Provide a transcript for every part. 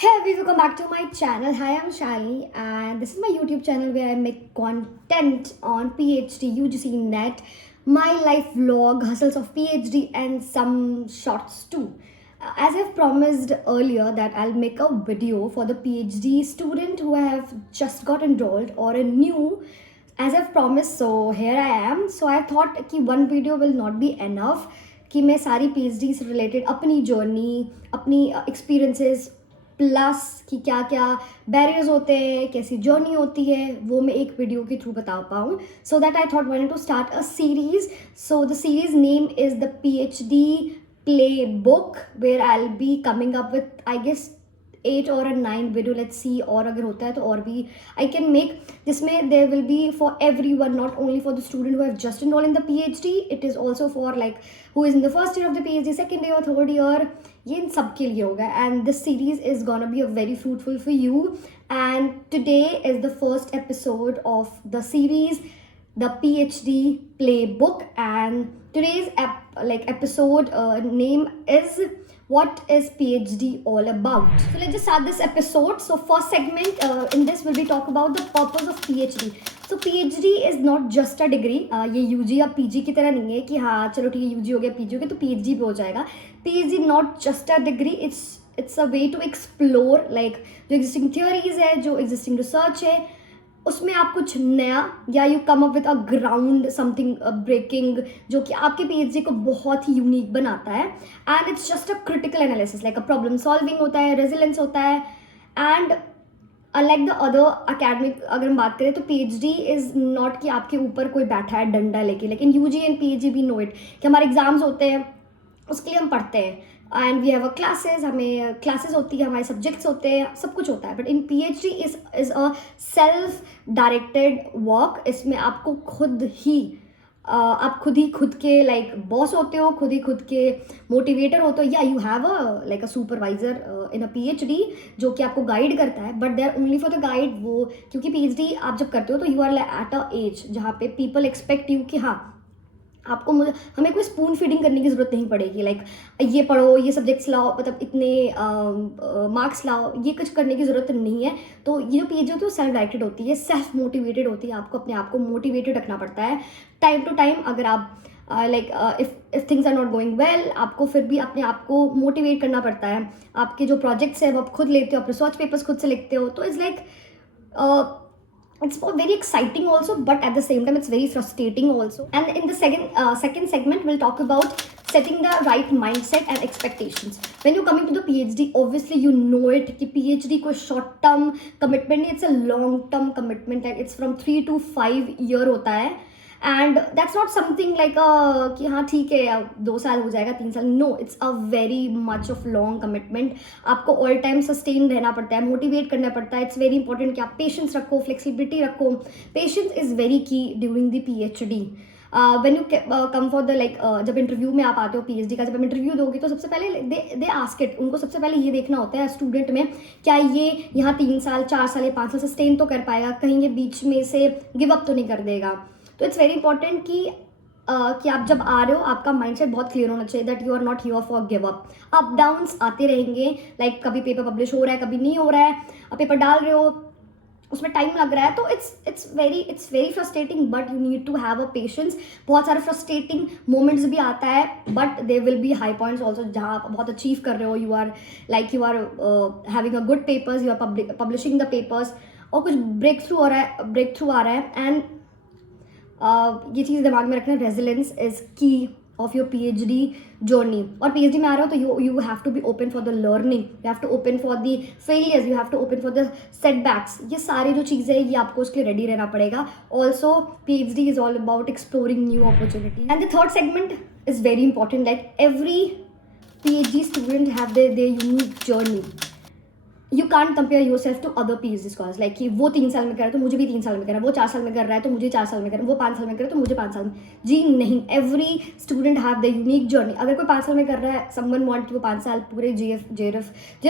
Hey everyone, welcome back to my channel. Hi, I'm Shalini and this is my YouTube channel where I make content on PhD, UGC Net, my life vlog, hustles of PhD and some shorts too. As I've promised earlier that I'll make a video for the PhD student who have just got enrolled or a new as I've promised, so here I am. So I thought कि one video will not be enough कि मैं सारी PhD से related अपनी journey, अपनी experiences plus कि क्या क्या बैरियर्स होते हैं, कैसी जर्नी होती है, वो मैं एक वीडियो के थ्रू बता पाऊँ. So that I thought wanted to start a series. So the series name is the PhD playbook where I will be coming up with I guess 8 or a 9 video. Let's see, और अगर होता है तो और भी आई can make, जिसमें there will be for every one, not only for the student who have just enrol in the PhD. It is also for like who is in the first year of the PhD, second year, third year. ये इन सब के लिए होगा. And this series is gonna be a very fruitful for you. And today is the first episode of the series, the PhD playbook, and today's episode name is what is PhD all about. So let's just start this episode. So first segment in this will be talk about the purpose of PhD. So PhD is not just a degree. ये UG या PG की तरह नहीं है कि हाँ चलो ठीक है UG हो गया PG हो गया तो PhD पे हो जाएगा. PhD not just a degree, it's a way to explore like जो existing theories है, जो existing research है, उसमें आप कुछ नया या you come up with a ground something breaking जो कि आपके PhD को बहुत ही यूनिक बनाता है. And it's just a critical analysis, like a problem solving होता है, रेजिलेंस होता है. And like the other academic अगर हम बात करें तो PhD इज़ नॉट कि आपके ऊपर कोई बैठा है डंडा लेके. लेकिन UG and PhD we know it कि हमारे एग्जाम्स होते हैं, उसके लिए हम पढ़ते हैं. And we have a classes, हमें क्लासेस होती है, हमारे सब्जेक्ट्स होते हैं, सब कुछ होता है. But in PhD is a self directed work. इसमें आपको खुद ही आप खुद के लाइक बॉस होते हो, खुद ही खुद के मोटिवेटर होते हो. या you have a like a supervisor in a PhD जो कि आपको गाइड करता है, but they are only for the guide. वो क्योंकि PhD आप जब करते हो तो you are at a age जहाँ पे पीपल एक्सपेक्ट यू कि हाँ आपको हमें कोई स्पून फीडिंग करने की ज़रूरत नहीं पड़ेगी. लाइक ये पढ़ो, ये सब्जेक्ट्स लाओ, मतलब इतने मार्क्स लाओ, ये कुछ करने की ज़रूरत नहीं है. तो ये जो PhD होती है वो सेल्फ डायरेक्टेड होती है, सेल्फ मोटिवेटेड होती है. आपको अपने आप को मोटिवेटेड रखना पड़ता है टाइम टू टाइम. अगर आप if things are not going well, आपको फिर भी अपने आप को मोटिवेट करना पड़ता है. आपके जो प्रोजेक्ट्स हैं वो आप खुद लेते हो, आप रिसर्च पेपर्स खुद से लिखते हो. तो it's like it's very exciting also, but at the same time it's very frustrating also. And in the second segment we'll talk about setting the right mindset and expectations. When you're coming to the PhD, obviously you know it कि PhD कोई short term commitment नहीं, it's a long term commitment. Like it's from 3 to 5 year होता है. And that's not something like कि हाँ ठीक है 2 साल हो जाएगा, 3 साल. No, it's a very much of long commitment. आपको ऑल टाइम सस्टेन रहना पड़ता है, मोटिवेट करना पड़ता है. इट्स वेरी इंपॉर्टेंट कि आप पेशेंस रखो, फ्लेक्सिबिलिटी रखो. पेशेंस इज़ वेरी की during the PhD. When you come for the like जब इंटरव्यू में आप आते हो PhD का, जब आप इंटरव्यू दोगे तो सबसे पहले दे आस्क इट. उनको सबसे पहले ये देखना होता है स्टूडेंट में, क्या ये यहाँ 3 साल 4 साल या 5 साल सस्टेन तो कर पाएगा, कहीं ये बीच में से गिव अप तो नहीं कर देगा. तो इट्स वेरी इंपॉर्टेंट कि आप जब आ रहे हो आपका माइंडसेट बहुत क्लियर होना चाहिए that you are not here for give up. Up downs आते रहेंगे, लाइक कभी पेपर पब्लिश हो रहा है, कभी नहीं हो रहा है, आप पेपर डाल रहे हो, उसमें टाइम लग रहा है. तो it's very frustrating, but you need to have a patience. बहुत सारे फ्रस्ट्रेटिंग मोमेंट्स भी आता है, but there will be high points also जहाँ आप बहुत अचीव कर रहे हो. You are having a good papers, you are publishing the papers, और कुछ ब्रेक थ्रू आ रहा है. एंड ये चीज़ दिमाग में रखना, resilience is key of your PhD journey. और PhD में आ रहे हो तो you have to be open for the learning, you have to open for the failures, you have to open for the setbacks. ये सारी जो चीज़ें हैं ये आपको उसके लिए रेडी रहना पड़ेगा. Also PhD is all about exploring new opportunity. And the third segment is very important. Like every PhD student have their unique journey. You can't compare your self to PhD scholars. Like कि वो 3 साल में कर रहा है तो मुझे भी 3 साल में करना है, वो 4 साल में कर रहा है तो मुझे 4 साल में करना है, वो 5 साल में कर रहा है तो मुझे 5 साल में. जी नहीं, every student have the unique journey. अगर कोई 5 साल में कर रहा है, समवन वांट कि वो 5 साल पूरे JF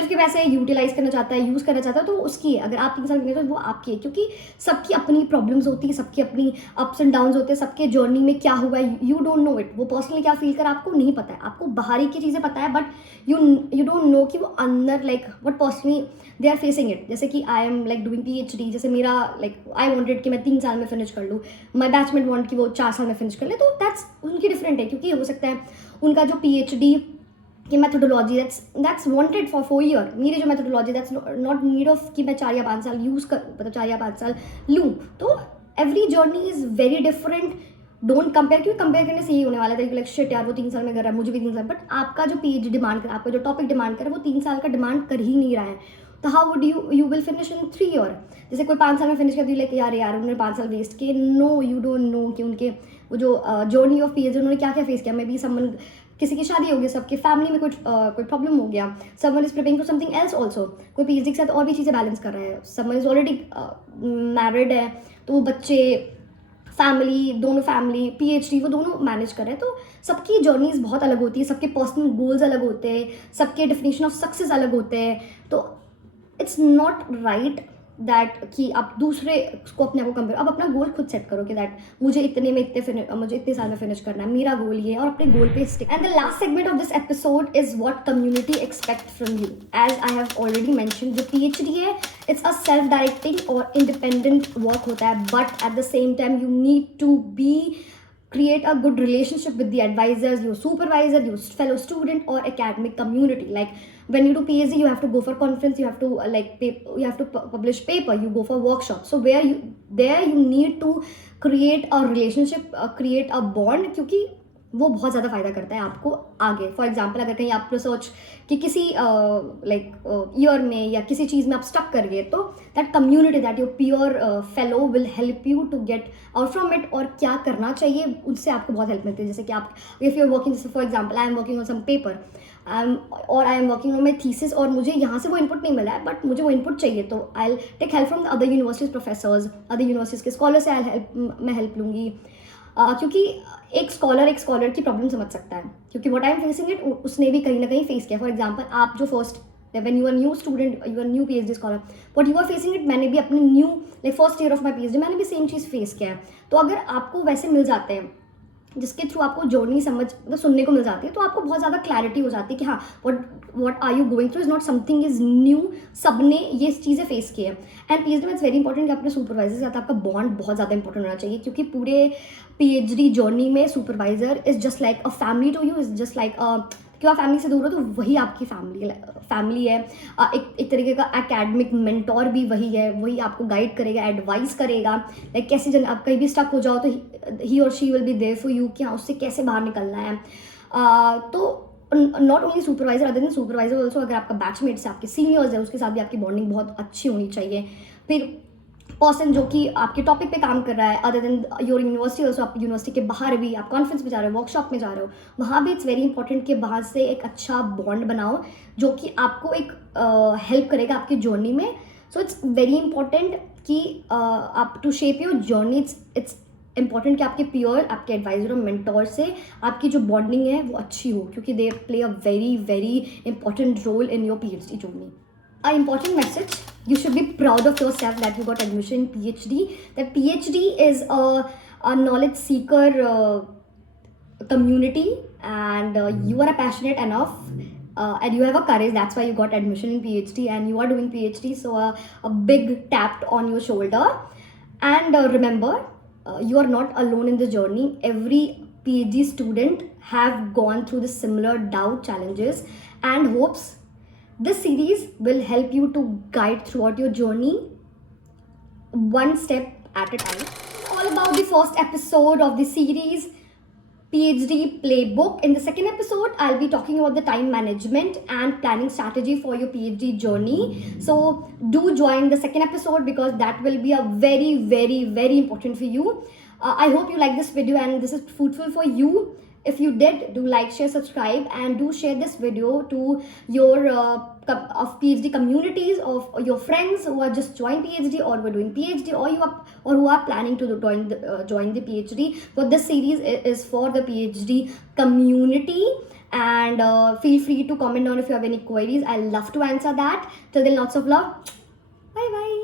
के पैसे यूटिलाइज करना चाहता है, यूज़ करना चाहता है, तो उसकी है. अगर आप 3 साल में कर तो वो आपकी है, क्योंकि सबकी अपनी प्रॉब्लम्स होती है, सबकी अपनी अप्स एंड डाउन्स होते हैं. सबके जर्नी में क्या हुआ है यू डोंट नो इट. वो पर्सनली क्या फील कर आपको नहीं पता है. आपको बाहरी की चीज़ें पता है, बट यू डोंट नो कि वो अंदर like what personally they are facing it. जैसे कि I am like doing PhD, जैसे मेरा लाइक आई वांटेड कि मैं 3 साल में फिनिश कर लूँ, माई बैचमेट वांट कि वो 4 साल में फिनिश कर ले, तो दैट्स उनकी डिफरेंट है. क्योंकि हो सकता है उनका जो PhD कि methodology that's wanted for 4 year, मेरी जो methodology that's not need of कि मैं 4 या 5 साल यूज़ कर, मतलब 4 या 5 साल लूँ. तो every journey is very different. Don't compare, क्योंकि कंपेयर करने से ही होने वाला था कि लाइक शिट यार वो 3 साल में कर रहा है, मुझे भी 3 साल. बट आपका जो पेज डिमांड कर, आपका जो टॉपिक डिमांड कर, वो 3 साल का डिमांड कर ही नहीं रहा है. तो how would you will finish in 3 year. जैसे कोई 5 साल में फिनिश कर दी, लाइक यार उन्होंने 5 साल वेस्ट किए. नो, यू डोंट नो कि उनके वो जो जर्नी ऑफ PhD उन्होंने क्या क्या फेस किया. मे बी समवन, किसी की शादी हो गई, सबके फैमिली में कोई प्रॉब्लम हो गया, someone is preparing for something else also, कोई PhD के साथ और भी चीज़ें बैलेंस कर रहा है, समवन इज ऑलरेडी मैरिड है, तो वो बच्चे, फैमिली, दोनों फैमिली, PhD, वो दोनों मैनेज कर रहे हैं. तो सबकी जर्नीज बहुत अलग होती है, सबके पर्सनल गोल्स अलग होते हैं, सबके डेफिनेशन ऑफ सक्सेस अलग होते हैं. तो इट्स नॉट राइट दैट कि आप दूसरे को अपने आप को कंपेयर. अब अपना गोल खुद सेट करो कि दैट मुझे इतने साल में फिनिश करना है, मेरा गोल ये है, और अपने गोल पे stick. And the last segment of this episode is what community expect from you. As I have already mention, जो PhD है इट्स अ सेल्फ डायरेक्टिंग और इंडिपेंडेंट वर्क होता है, but at the same time you need to be create a good relationship with the advisors, your supervisor, your fellow student or academic community. Like when you do PhD, you have to go for conference, you have to you have to publish paper, you go for workshop. So you need to create a relationship, create a bond, क्योंकि वो बहुत ज़्यादा फायदा करता है आपको आगे. For example, अगर कहीं आप रिसर्च कि किसी ईयर में या किसी चीज़ में आप स्टक कर गए, तो that community, that your peer fellow will help you to get out from it, और क्या करना चाहिए उनसे आपको बहुत हेल्प मिलती है. जैसे कि आप इफ़ यू आर वर्किंग, जैसे for example I am working on some paper, और I am working on my thesis, और मुझे यहाँ से वो इनपुट नहीं मिला है, बट मुझे वो इनपुट चाहिए, तो I take help from the other universities professors, other universities के स्कॉलर से मैं हेल्प लूँगी. क्योंकि एक स्कॉलर की प्रॉब्लम समझ सकता है, क्योंकि what I am facing it उसने भी कहीं ना कहीं फेस किया. फॉर एग्जांपल, आप जो when you are new student, you are new PhD scholar, what you are facing it, मैंने भी अपनी new first year of my PhD मैंने भी सेम चीज़ फेस किया है. तो अगर आपको वैसे मिल जाते हैं जिसके थ्रू आपको जर्नी सुनने को मिल जाती है, तो आपको बहुत ज़्यादा क्लैरिटी हो जाती है कि हाँ, what are you going through is not something is new. सबने ये चीज़ें फेस की है. एंड PhD में इट्स वेरी इंपॉर्टेंट कि अपने सुपरवाइजर के साथ आपका बॉन्ड बहुत ज़्यादा इंपॉर्टेंट होना चाहिए, क्योंकि पूरे PhD जर्नी में supervisor is just like a family to you, is just like क्यों आप फैमिली से दूर हो, तो वही आपकी फैमिली है. एक तरीके का एकेडमिक मेंटोर भी वही है, वही आपको गाइड करेगा, एडवाइस करेगा, लाइक कैसे आप कहीं भी स्टक हो जाओ तो ही और she will be there for you, कि हाँ उससे कैसे बाहर निकलना है. तो not only supervisor, other than supervisor also, अगर आपका बैचमेट से आपके सीनियर्स है उसके साथ भी आपकी बॉन्डिंग बहुत अच्छी होनी चाहिए. फिर पर्सन जो कि आपके टॉपिक पे काम कर रहा है, other than your university also, आप यूनिवर्सिटी के बाहर भी आप कॉन्फ्रेंस में जा रहे हो, वर्कशॉप में जा रहे हो, वहाँ भी इट्स वेरी इंपॉर्टेंट कि बाहर से एक अच्छा बॉन्ड बनाओ जो कि आपको एक हेल्प करेगा आपकी जर्नी में. सो इट्स वेरी इंपॉर्टेंट कि आप to shape your journey, it's important कि आपके पीयर, आपके एडवाइजर और मेंटोर से आपकी जो बॉन्डिंग है वो अच्छी हो, क्योंकि they play a very very important role in your PhD journey. An important message: you should be proud of yourself that you got admission in PhD. That PhD is a knowledge seeker community, and you are passionate enough, and you have a courage. That's why you got admission in PhD, and you are doing PhD. So a big tap on your shoulder. And remember, you are not alone in the journey. Every PhD student have gone through the similar doubt, challenges, and hopes. This series will help you to guide throughout your journey, one step at a time. All about the first episode of the series, PhD Playbook. In the second episode, I'll be talking about the time management and planning strategy for your PhD journey. So do join the second episode, because that will be a very, very, very important for you. I hope you like this video and this is fruitful for you. If you did, do like, share, subscribe, and do share this video to your of PhD communities, of your friends who are just joining PhD or were doing PhD, or who are planning to join the PhD. So this series is for the PhD community, and feel free to comment down if you have any queries. I love to answer that. Till then, lots of love. Bye bye.